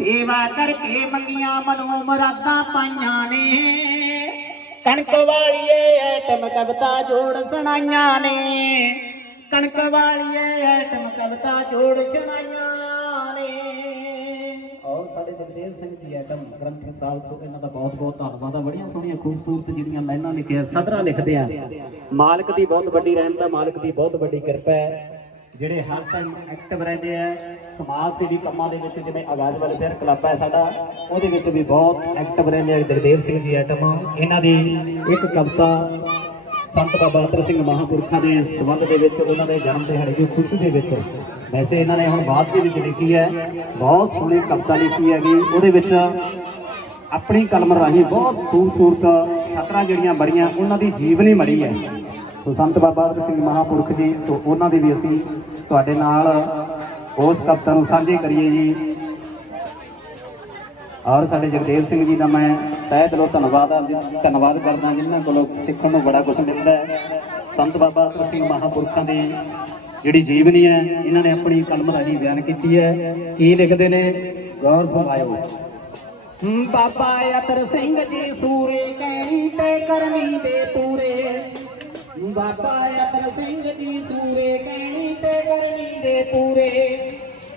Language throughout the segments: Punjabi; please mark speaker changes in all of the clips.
Speaker 1: ਸੇਵਾ ਕਰਕੇ ਮੰਗੀਆਂ ਮਨੋਂ ਮੁਰਾਦਾਂ ਪਾਈਆਂ ਨੇ। ਕਣਕ ਵਾਲੀਏ ਐਟਮ ਕਵਿਤਾ ਜੋੜ ਸੁਣਾਈਆਂ ਨੇ। ਕਣਕ ਵਾਲੀਏ ਐਟਮ ਕਵਿਤਾ ਜੋੜ ਸੁਣਾਈਆਂ ਨੇ। ਔਰ ਸਾਡੇ ਜਗਦੇਵ ਸਿੰਘ ਜੀ ਐਟਮ ਗ੍ਰੰਥ ਸਾਹਿਬ ਸੋ ਇਹਨਾਂ ਦਾ ਬਹੁਤ ਬਹੁਤ ਧੰਨਵਾਦ ਆ। ਬੜੀਆਂ ਸੋਹਣੀਆਂ ਖੂਬਸੂਰਤ ਜਿਹੜੀਆਂ ਲਾਈਨਾਂ ਲਿਖਿਆ, ਸਦਰਾਂ ਲਿਖਦੇ ਆ। ਮਾਲਕ ਦੀ ਬਹੁਤ ਵੱਡੀ ਰਹਿਮਤ ਹੈ ਮਾਲਕ ਦੀ ਬਹੁਤ ਵੱਡੀ ਕਿਰਪਾ ਹੈ। ਜਿਹੜੇ ਹਰ ਟਾਈਮ ਐਕਟਿਵ ਰਹਿੰਦੇ ਆ, ਸਮਾਜ ਸੇਵੀ ਕੰਮਾਂ ਦੇ ਵਿੱਚ, ਜਿਵੇਂ ਆਵਾਜ਼ ਵੈਲਫੇਅਰ ਕਲੱਬ ਹੈ ਸਾਡਾ, ਉਹਦੇ ਵਿੱਚ ਵੀ ਬਹੁਤ ਐਕਟਿਵ ਰਹਿੰਦੇ ਆ ਜਗਦੇਵ ਸਿੰਘ ਜੀ ਐਟਮ ਇਹਨਾਂ ਦੀ ਇੱਕ ਕਵਿਤਾ ਸੰਤ ਬਾਬਾ ਅਤਰ ਸਿੰਘ ਮਹਾਂਪੁਰਖਾਂ ਦੇ ਸੰਬੰਧ ਦੇ ਵਿੱਚ, ਉਹਨਾਂ ਦੇ ਜਨਮ ਦਿਹਾੜੇ ਦੀ ਖੁਸ਼ੀ ਦੇ ਵਿੱਚ। ਵੈਸੇ ਇਹਨਾਂ ਨੇ ਹੁਣ ਬਾਅਦ ਦੇ ਵਿੱਚ ਲਿਖੀ ਹੈ, ਬਹੁਤ ਸੋਹਣੀ ਕਵਿਤਾ ਲਿਖੀ ਹੈਗੀ। ਉਹਦੇ ਵਿੱਚ ਆਪਣੀ ਕਲਮ ਰਾਹੀਂ ਬਹੁਤ ਖੂਬਸੂਰਤ ਸ਼ਤਰਾਂ ਜਿਹੜੀਆਂ ਬੜੀਆਂ ਉਹਨਾਂ ਦੀ ਜੀਵਨੀ ਮੜੀ ਹੈ। ਸੋ ਸੰਤ ਬਾਬਾ ਅਤਰ ਸਿੰਘ ਮਹਾਂਪੁਰਖ ਜੀ, ਸੋ ਉਹਨਾਂ ਦੀ ਵੀ ਅਸੀਂ ਤੁਹਾਡੇ ਨਾਲ ਉਸ ਕਵਿਤਾ ਨੂੰ ਸਾਂਝੀ ਕਰੀਏ ਜੀ। ਔਰ ਸਾਡੇ ਜਗਦੇਵ ਸਿੰਘ ਜੀ ਦਾ ਮੈਂ ਤਹਿ ਦਿਲੋਂ ਧੰਨਵਾਦ ਧੰਨਵਾਦ ਕਰਦਾ ਜਿਨ੍ਹਾਂ ਕੋਲੋਂ ਸਿੱਖਣ ਨੂੰ ਬੜਾ ਕੁਝ ਮਿਲਦਾ ਹੈ। ਸੰਤ ਬਾਬਾ ਅਤਰ ਸਿੰਘ ਮਹਾਂਪੁਰਖਾਂ ਦੀ ਜਿਹੜੀ ਜੀਵਨੀ ਹੈ, ਇਹਨਾਂ ਨੇ ਆਪਣੀ ਕਲਮ ਰਾਹੀਂ ਬਿਆਨ ਕੀਤੀ ਹੈ। ਕੀ ਲਿਖਦੇ ਨੇ? ਗੌਰ ਫਰਮਾਇਓ। ਬਾਬਾ ਅਤਰ ਸਿੰਘ ਜੀ, ਸੂਰੇ ਕਹਿਣੀ ਤੇ ਕਰਨੀ ਦੇ ਪੂਰੇ ਬਾਬਾ ਅਤਰ ਸਿੰਘ ਜੀ ਸੂਰੇ, ਕਹਿਣੀ ਤੇ ਕਰਨੀ ਦੇ ਪੂਰੇ।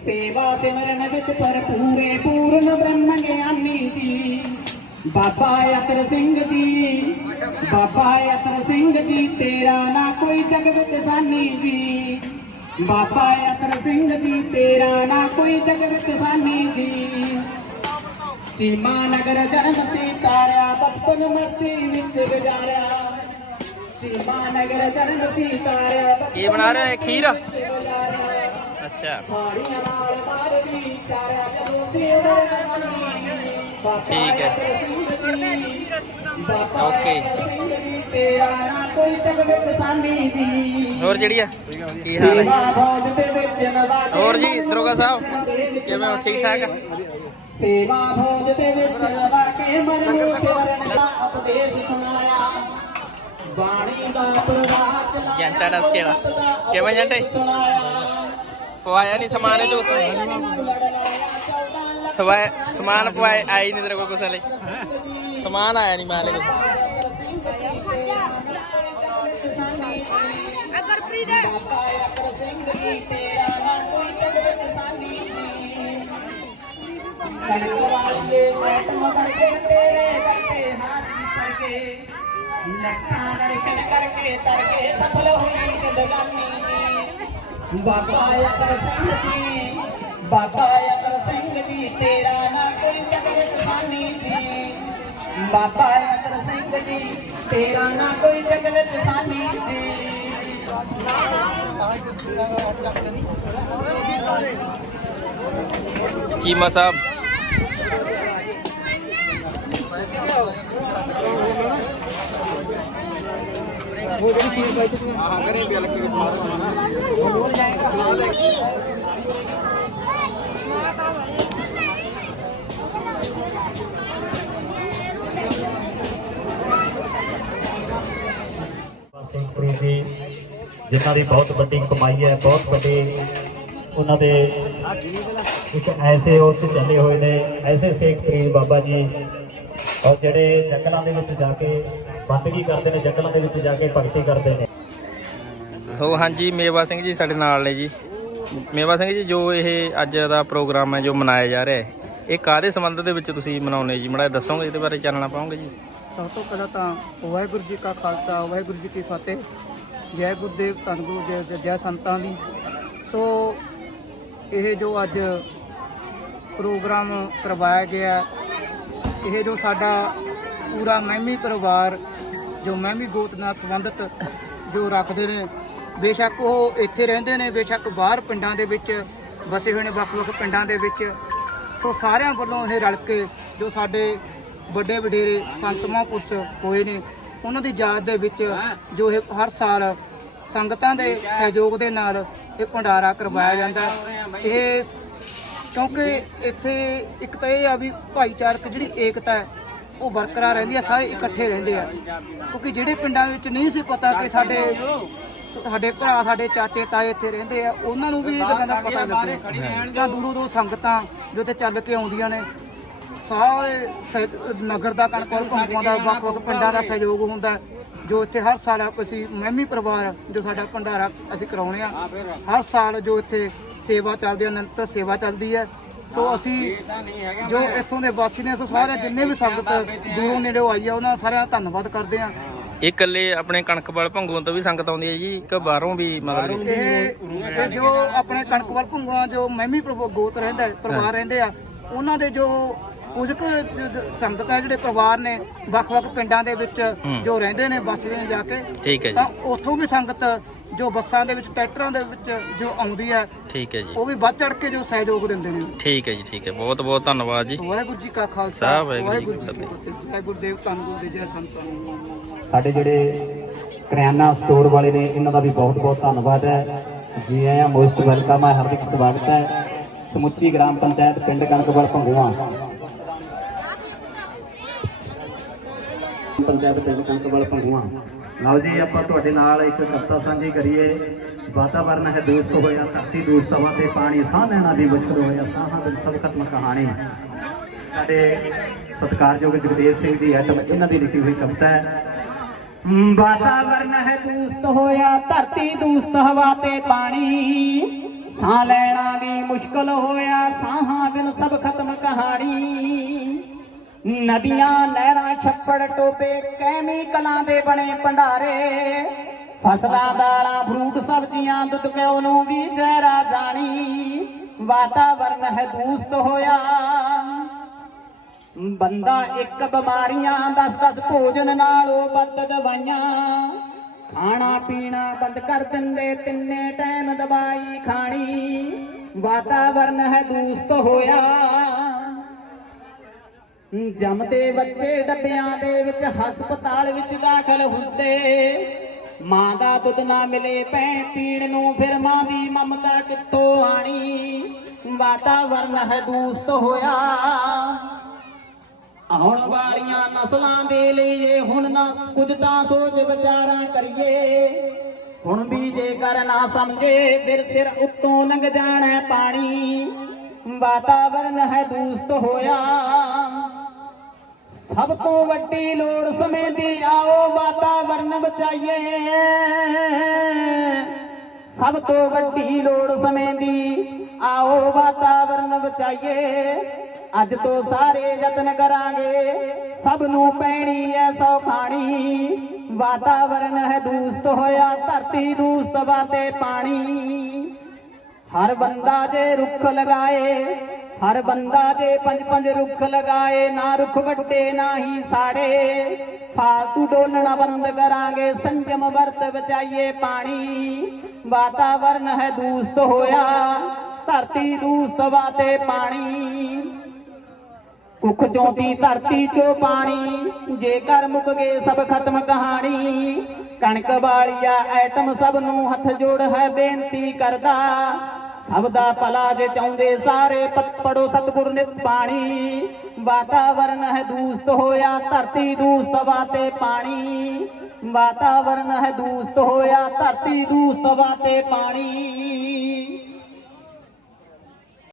Speaker 1: ਸੇਵਾ ਸਿਮਰਨ ਵਿੱਚ ਭਰਪੂਰੇ, ਪੂਰਨ ਬ੍ਰਹਮ ਗਿਆਨੀ ਜੀ। ਬਾਬਾ ਅਤਰ ਸਿੰਘ ਜੀ, ਬਾਬਾ ਅਤਰ ਸਿੰਘ ਜੀ, ਤੇਰਾ ਨਾ ਕੋਈ ਜਗ ਵਿੱਚ ਸਾਨੀ ਜੀ। ਬਾਬਾ ਅਤਰ ਸਿੰਘ ਜੀ, ਤੇਰਾ ਨਾ ਕੋਈ ਜਗ ਵਿੱਚ ਸਾਨੀ ਜੀ। ਚੀਮਾ ਨਗਰ ਜਨਮ ਸੀ ਤਾਰਿਆ, ਬਚਪਨ ਮਸਤੀ ਵਿੱਚ ਗੁਜ਼ਾਰਿਆ।
Speaker 2: ਕੀ ਬਣਾ ਰਹੇ ਹੋ ਖੀਰ? ਅੱਛਾ। ਠੀਕ ਹੈ। ਓਕੇ।
Speaker 1: ਜੀ
Speaker 2: ਹੋਰ ਜਿਹੜੀ ਆ? ਕੀ ਹਾਲ ਹੈ? ਹੋਰ ਜੀ, ਦਰੋਗਾ ਸਾਹਿਬ, ਕਿਵੇਂ ਹੋ? ਠੀਕ ਠਾਕ?
Speaker 1: ਸੇਵਾ ਭੋਜ ਦੇ ਵਿੱਚ ਲਵਾ ਕੇ ਮਨ ਨੂੰ ਸਿਮਰਨ ਦਾ ਉਪਦੇਸ਼ ਸੁਣਾਇਆ ਬਾਣੀ ਦਾ ਪ੍ਰਵਾਚ ਲਾਇਆ
Speaker 2: ਜੰਟਾ ਡਸ ਕੇ ਵਾ। ਕਿਵੇਂ ਜੰਟੇ? ਪਵਾਇਆ ਨਹੀਂ ਸਮਾਨ ਇਹ ਚੋਂ ਸਵਾਏ ਸਮਾਨ ਪਵਾਏ ਆਈ ਨਹੀਂ ਤੇਰੇ ਕੋਲ ਕੁਛ ਹਲੇ ਸਮਾਨ ਆਇਆ ਨਹੀਂ ਮਾਲੇ ਕੋਲ।
Speaker 3: ਗੁਰਪ੍ਰੀਤ ਹੈ।
Speaker 1: ਕਣਕ ਵਾਲੀਏ ਮੈਟਮ ਕਰਕੇ ਤੇਰੇ ਕਰਕੇ ਹਾਜ਼ਰੀ ਕਰਕੇ ਲੱਖਾਂ ਦਰਸ਼ਨ ਕਰਕੇ ਤਰਕੇ ਸਫਲ ਹੋਈ ਜ਼ਿੰਦਗਾਨੀ ਬਾਬਾ ਅਤਰ ਸਿੰਘ ਜੀ ਬਾਬਾ ਅਤਰ ਸਿੰਘ ਜੀ ਤੇਰਾ ਨਾ ਕੋਈ ਜਗ ਵਿੱਚ ਜੀ ਬਾਬਾ ਅਤਰ ਸਿੰਘ ਜੀ ਤੇਰਾ ਨਾ ਕੋਈ ਜਗ ਵਿੱਚ ਜੀ
Speaker 2: ਚੀਮਾ ਸਾਹਿਬ
Speaker 4: ਜੀ ਜਿਨ੍ਹਾਂ ਦੀ ਬਹੁਤ ਵੱਡੀ ਕਮਾਈ ਹੈ, ਬਹੁਤ ਵੱਡੇ ਉਹਨਾਂ ਦੇ ਇੱਕ ਐਸੇ ਉਸ ਚੱਲੇ ਹੋਏ ਨੇ, ਐਸੇ ਸੇਖਪੁਰੀ ਬਾਬਾ ਜੀ ਔਰ ਜਿਹੜੇ ਜੰਗਲਾਂ ਦੇ ਵਿੱਚ ਜਾ ਕੇ ਬੰਦਗੀ ਕਰਦੇ ਨੇ ਜੰਗਲਾਂ ਦੇ ਵਿੱਚ ਜਾ ਕੇ ਭਗਤੀ ਕਰਦੇ ਨੇ?
Speaker 2: ਸੋ ਹਾਂਜੀ ਮੇਵਾ ਸਿੰਘ ਜੀ ਸਾਡੇ ਨਾਲ ਨੇ ਜੀ। ਮੇਵਾ ਸਿੰਘ ਜੀ ਜੋ ਇਹ ਅੱਜ ਦਾ ਪ੍ਰੋਗਰਾਮ ਹੈ ਜੋ ਮਨਾਇਆ ਜਾ ਰਿਹਾ ਹੈ ਇਹ ਕਾਦੇ ਸੰਬੰਧ ਦੇ ਵਿੱਚ ਤੁਸੀਂ ਮਨਾਉਂਦੇ ਜੀ? ਮੜਾ ਦੱਸੋਗੇ ਇਹਦੇ ਬਾਰੇ ਚਾਨਣਾ ਪਾਓਗੇ ਜੀ?
Speaker 5: ਸਭ ਤੋਂ ਪਹਿਲਾਂ ਤਾਂ ਵਾਹਿਗੁਰੂ ਜੀ ਕਾ ਖਾਲਸਾ ਵਾਹਿਗੁਰੂ ਜੀ ਕੀ ਫਤਿਹ। ਜੈ ਗੁਰਦੇਵ ਧੰਨ ਗੁਰੂ ਜੈ ਜੈ- ਜੈ ਸੰਤਾਂ ਦੀ। ਸੋ ਇਹ ਜੋ ਅੱਜ ਪ੍ਰੋਗਰਾਮ ਕਰਵਾਇਆ ਗਿਆ ਇਹ ਜੋ ਸਾਡਾ ਪੂਰਾ ਮਹਿਮੀ ਪਰਿਵਾਰ ਜੋ ਮਹਿਮੀ ਗੋਤ ਨਾਲ ਸੰਬੰਧਿਤ ਜੋ ਰੱਖਦੇ ਨੇ, ਬੇਸ਼ੱਕ ਉਹ ਇੱਥੇ ਰਹਿੰਦੇ ਨੇ, ਬੇਸ਼ੱਕ ਬਾਹਰ ਪਿੰਡਾਂ ਦੇ ਵਿੱਚ ਵਸੇ ਹੋਏ ਨੇ, ਵੱਖ-ਵੱਖ ਪਿੰਡਾਂ ਦੇ ਵਿੱਚ। ਸੋ ਸਾਰਿਆਂ ਵੱਲੋਂ ਇਹ ਰਲ ਕੇ ਜੋ ਸਾਡੇ ਵੱਡੇ ਵਡੇਰੇ ਸੰਤ ਮਹਾਂਪੁਰਸ਼ ਹੋਏ ਨੇ, ਉਹਨਾਂ ਦੀ ਯਾਦ ਦੇ ਵਿੱਚ ਜੋ ਇਹ ਹਰ ਸਾਲ ਸੰਗਤਾਂ ਦੇ ਸਹਿਯੋਗ ਦੇ ਨਾਲ ਇਹ ਭੰਡਾਰਾ ਕਰਵਾਇਆ ਜਾਂਦਾ ਇਹ ਕਿਉਂਕਿ ਇੱਥੇ ਇੱਕ ਤਾਂ ਇਹ ਆ ਵੀ ਭਾਈਚਾਰਕ ਜਿਹੜੀ ਏਕਤਾ ਹੈ ਉਹ ਬਰਕਰਾਰ ਰਹਿੰਦੀ ਆ, ਸਾਰੇ ਇਕੱਠੇ ਰਹਿੰਦੇ ਆ। ਕਿਉਂਕਿ ਜਿਹੜੇ ਪਿੰਡਾਂ ਵਿੱਚ ਨਹੀਂ ਸੀ ਪਤਾ ਕਿ ਸਾਡੇ ਸਾਡੇ ਭਰਾ, ਸਾਡੇ ਚਾਚੇ, ਤਾਏ ਇੱਥੇ ਰਹਿੰਦੇ ਆ, ਉਹਨਾਂ ਨੂੰ ਵੀ ਇਹ ਗੱਲਾਂ ਦਾ ਪਤਾ ਲੱਗੇ ਜਾਂ ਦੂਰੋਂ ਦੂਰੋਂ ਸੰਗਤਾਂ ਜੋ ਇੱਥੇ ਚੱਲ ਕੇ ਆਉਂਦੀਆਂ ਨੇ, ਸਾਰੇ ਸਹਿ- ਨਗਰ ਦਾ ਕਣਕੌਲ ਭੰਗੂਆਂ ਦਾ ਵੱਖ-ਵੱਖ ਪਿੰਡਾਂ ਦਾ ਸਹਿਯੋਗ ਹੁੰਦਾ ਜੋ ਇੱਥੇ ਹਰ ਸਾਲ ਅਸੀਂ ਮਹਿਮੀ ਪਰਿਵਾਰ ਜੋ ਸਾਡਾ ਭੰਡਾਰਾ ਅਸੀਂ ਕਰਾਉਣੇ ਆ। ਹਰ ਸਾਲ ਜੋ ਇੱਥੇ ਸੇਵਾ ਚੱਲਦੀ ਹੈ ਨਿਰੰਤਰ ਸੇਵਾ ਚੱਲਦੀ ਹੈ ਸੋ ਅਸੀਂ ਜੋ ਇੱਥੋਂ ਦੇ ਵਾਸੀ ਨੇ ਸੋ ਸਾਰੇ ਜਿੰਨੇ ਵੀ ਸੰਗਤ ਦੂਰੋਂ ਨੇੜੇੋਂ ਆਈ ਆ ਉਹਨਾਂ ਸਾਰਿਆਂ ਦਾ ਧੰਨਵਾਦ ਕਰਦੇ ਆ
Speaker 2: ਇਹ ਇਕੱਲੇ ਆਪਣੇ ਕਣਕਵਾਲ ਭੰਗੂਆਂ ਤੋਂ ਵੀ ਸੰਗਤ ਆਉਂਦੀ ਹੈ ਜੀ ਕਿ ਬਾਹਰੋਂ ਵੀ ਮਤਲਬ
Speaker 5: ਇਹ ਇਹ ਜੋ ਆਪਣੇ ਕਣਕਵਾਲ ਭੁੰਗਵਾ ਜੋ ਮਹਿਮੀ ਪ੍ਰਭ ਗੋਤ ਰਹਿੰਦਾ ਹੈ, ਪਰਿਵਾਰ ਰਹਿੰਦੇ ਆ ਉਹਨਾਂ ਦੇ ਜੋ ਕੁਝ ਕੁ ਜ- ਜ- ਸੰਗਤ ਹੈ ਜਿਹੜੇ ਪਰਿਵਾਰ ਨੇ ਵੱਖ-ਵੱਖ ਪਿੰਡਾਂ ਦੇ ਵਿੱਚ ਜੋ ਰਹਿੰਦੇ ਨੇ ਵਸਦੇ ਨੇ ਜਾ ਕੇ
Speaker 2: ਠੀਕ ਹੈ ਜੀ।
Speaker 5: ਤਾਂ ਉੱਥੋਂ ਵੀ ਸੰਗਤ ਜੋ ਬੱਸਾਂ ਦੇ ਵਿੱਚ ਟਰੈਕਟਰਾਂ ਦੇ ਵਿੱਚ ਜੋ ਆਉਂਦੀ ਹੈ
Speaker 2: ਠੀਕ ਹੈ ਜੀ।
Speaker 5: ਉਹ ਵੀ ਵੱਧ ਚੜ ਕੇ ਜੋ ਸਹਿਯੋਗ ਦਿੰਦੇ ਨੇ।
Speaker 2: ਠੀਕ ਹੈ ਜੀ ਠੀਕ ਹੈ। ਬਹੁਤ ਬਹੁਤ ਧੰਨਵਾਦ ਜੀ।
Speaker 5: ਵਾਹਿਗੁਰੂ ਜੀ ਕਾ ਖਾਲਸਾ।
Speaker 2: ਵਾਹਿਗੁਰੂ ਜੀ ਕੀ
Speaker 5: ਵਾਹਿਗੁਰੂ ਫਤਿਹ। ਜੈ ਗੁਰਦੇਵ ਧੰਨ ਗੁਰੂ ਦੇ ਜੈ ਸੰਤਾਂ ਨੂੰ
Speaker 4: ਸਾਡੇ ਜਿਹੜੇ ਕਰਿਆਨਾ ਸਟੋਰ ਵਾਲੇ ਨੇ ਇਹਨਾਂ ਦਾ ਵੀ ਬਹੁਤ ਬਹੁਤ ਧੰਨਵਾਦ ਹੈ। ਜੀ ਆਇਆਂ ਮੋਸਟ ਵੈਲਕਮ ਹੈ। ਹਾਰਦਿਕ ਸਵਾਗਤ ਹੈ। ਸਮੁੱਚੀ ਗ੍ਰਾਮ ਪੰਚਾਇਤ ਪਿੰਡ ਕਣਕਵਾਲ ਭੰਗੂਆ। ਪੰਚਾਇਤ ਪਿੰਡ ਕਣਕਵਾਲ ਭੰਗੂਆ। ਨਾਲ ਜੀ ਆਪਾਂ ਤੁਹਾਡੇ ਨਾਲ ਇੱਕ ਕਵਿਤਾ ਸਾਂਝੀ ਕਰੀਏ। ਵਾਤਾਵਰਨ ਹੈ ਦੋਸਤ ਹੋਇਆ, ਧਰਤੀ ਦੋਸਤ ਹਵਾ ਤੇ ਪਾਣੀ, ਸਾਹ ਲੈਣਾ ਵੀ ਮੁਸ਼ਕਲ ਹੋਇਆ, ਸਾਹਾਂ ਵਿੱਚ ਸਭ ਖਤਮ ਕਹਾਣੀ ਸਾਡੇ ਸਤਿਕਾਰਯੋਗ ਜਗਦੇਵ ਸਿੰਘ ਜੀ ਐਟਮ ਇਹਨਾਂ ਦੀ ਲਿਖੀ ਹੋਈ ਕਵਿਤਾ ਹੈ।
Speaker 1: ਵਾਤਾਵਰਨ ਹੈ ਦੂਸਤ ਹੋਇਆ, ਧਰਤੀ ਦੋਸਤ ਹਵਾ ਤੇ ਪਾਣੀ। ਸਾਹ ਲੈਣਾ ਵੀ ਮੁਸ਼ਕਲ ਹੋਇਆ, ਸਾਹਾਂ ਬਿਨ ਸਭ ਖਤਮ ਕਹਾਣੀ। ਨਦੀਆਂ, ਨਹਿਰਾਂ, ਛੱਪੜ ਟੋਪੇ, ਕੈਮੀਕਲਾਂ ਦੇ ਬਣੇ ਭੰਡਾਰੇ। ਫਸਲਾਂ, ਦਾਲਾਂ, ਫਰੂਟ, ਸਬਜ਼ੀਆਂ, ਦੁੱਧ ਘਿਓ ਨੂੰ ਵੀ ਜ਼ਹਿਰਾ ਜਾਣੀ। ਵਾਤਾਵਰਨ ਹੈ ਦੂਸਤ ਹੋਇਆ। ਬੰਦਾ ਇੱਕ ਬਿਮਾਰੀਆਂ ਦਸ ਦਸ ਭੋਜਨ ਨਾਲੋਂ ਵੱਧ ਦਵਾਈਆਂ ਖਾਣਾ ਪੀਣਾ ਬੰਦ ਕਰ ਦਿੰਦੇ, ਤਿੰਨੇ ਟਾਈਮ ਦਵਾਈ ਖਾਣੀ। ਵਾਤਾਵਰਨ ਹੈ ਦੂਸਤ ਹੋਇਆ। ਜੰਮਦੇ ਬੱਚੇ ਡੱਬਿਆਂ ਦੇ ਵਿੱਚ ਹਸਪਤਾਲ ਵਿੱਚ ਦਾਖਲ ਹੁੰਦੇ। ਮਾਂ ਦਾ ਦੁੱਧ ਨਾ ਮਿਲੇ ਪੈ ਪੀਣ ਨੂੰ ਫਿਰ ਮਾਂ ਦੀ ਮਮਤਾ ਕਿੱਥੋਂ ਆਣੀ? ਵਾਤਾਵਰਨ ਹੈ ਦੂਸਤ ਹੋਇਆ। ਆਉਣ ਵਾਲੀਆਂ ਨਸਲਾਂ ਦੇ ਲਈ ਇਹ ਹੁਣ ਨਾ ਕੁਝ ਤਾਂ ਸੋਚ ਵਿਚਾਰਾਂ ਕਰੀਏ। ਹੁਣ ਵੀ ਜੇਕਰ ਨਾ ਸਮਝੇ, ਫਿਰ ਸਿਰ ਉੱਤੋਂ ਲੰਘ ਜਾਣਾ ਪਾਣੀ। ਵਾਤਾਵਰਨ ਹੈ ਦੂਸਤ ਹੋਇਆ। ਸਭ ਤੋਂ ਵੱਡੀ ਲੋੜ ਸਮੇਂ ਦੀ ਆਓ ਵਾਤਾਵਰਨ ਬਚਾਈਏ। ਸਭ ਤੋਂ ਵੱਡੀ ਲੋੜ ਸਮੇਂ ਦੀ ਆਓ ਵਾਤਾਵਰਨ ਬਚਾਈਏ। ਅੱਜ ਤੋਂ ਸਾਰੇ ਯਤਨ ਕਰਾਂਗੇ। ਸਭ ਨੂੰ ਪੈਣੀ ਐ ਸੌਖਾਣੀ। ਵਾਤਾਵਰਨ ਹੈ ਦੂਸਤ ਹੋਇਆ, ਧਰਤੀ ਦੂਸਤ ਵਾਤੇ ਪਾਣੀ। ਹਰ ਬੰਦਾ ਜੇ ਰੁੱਖ ਲਗਾਏ ਹਰ ਬੰਦਾ ਜੇ ਪੰਜ ਪੰਜ ਰੁੱਖ ਲਗਾਏ, ਨਾ ਰੁੱਖ ਵੱਟੇ, ਨਾ ਹੀ ਸਾੜੇ। ਫਾਲਤੂ ਡੋਲਣਾ ਬੰਦ ਕਰਾਂਗੇ, ਸੰਜਮ ਵਰਤ ਬਚਾਈਏ ਪਾਣੀ। ਵਾਤਾਵਰਨ ਹੈ ਦੂਸਤ ਹੋਇਆ, ਧਰਤੀ ਦੂਸਤ ਵਾਤੇ ਪਾਣੀ। ਕੁੱਖ ਚੋਂ ਦੀ ਧਰਤੀ ਚੋਂ ਪਾਣੀ ਜੇਕਰ ਮੁੱਕ ਗਏ ਸਭ ਖਤਮ ਕਹਾਣੀ। ਕਣਕ ਵਾਲੀਆ ਐਟਮ ਸਭ ਨੂੰ ਹੱਥ ਜੋੜ ਹੈ ਬੇਨਤੀ ਕਰਦਾ ਸਭ ਦਾ ਭਲਾ ਜੇ ਚਾਹੁੰਦੇ ਸਾਰੇ ਪ- ਪੜੋ ਸਤਿਗੁਰ ਨਿਤ ਪਾਣੀ ਵਾਤਾਵਰਨ ਹੈ ਦੂਸਤ ਹੋਇਆ, ਧਰਤੀ ਦੂਸਤ ਵਾਤੇ ਪਾਣੀ। ਵਾਤਾਵਰਨ ਹੈ ਦੂਸਤ ਹੋਇਆ, ਧਰਤੀ ਦੂਸਤ ਵਾਤੇ ਪਾਣੀ।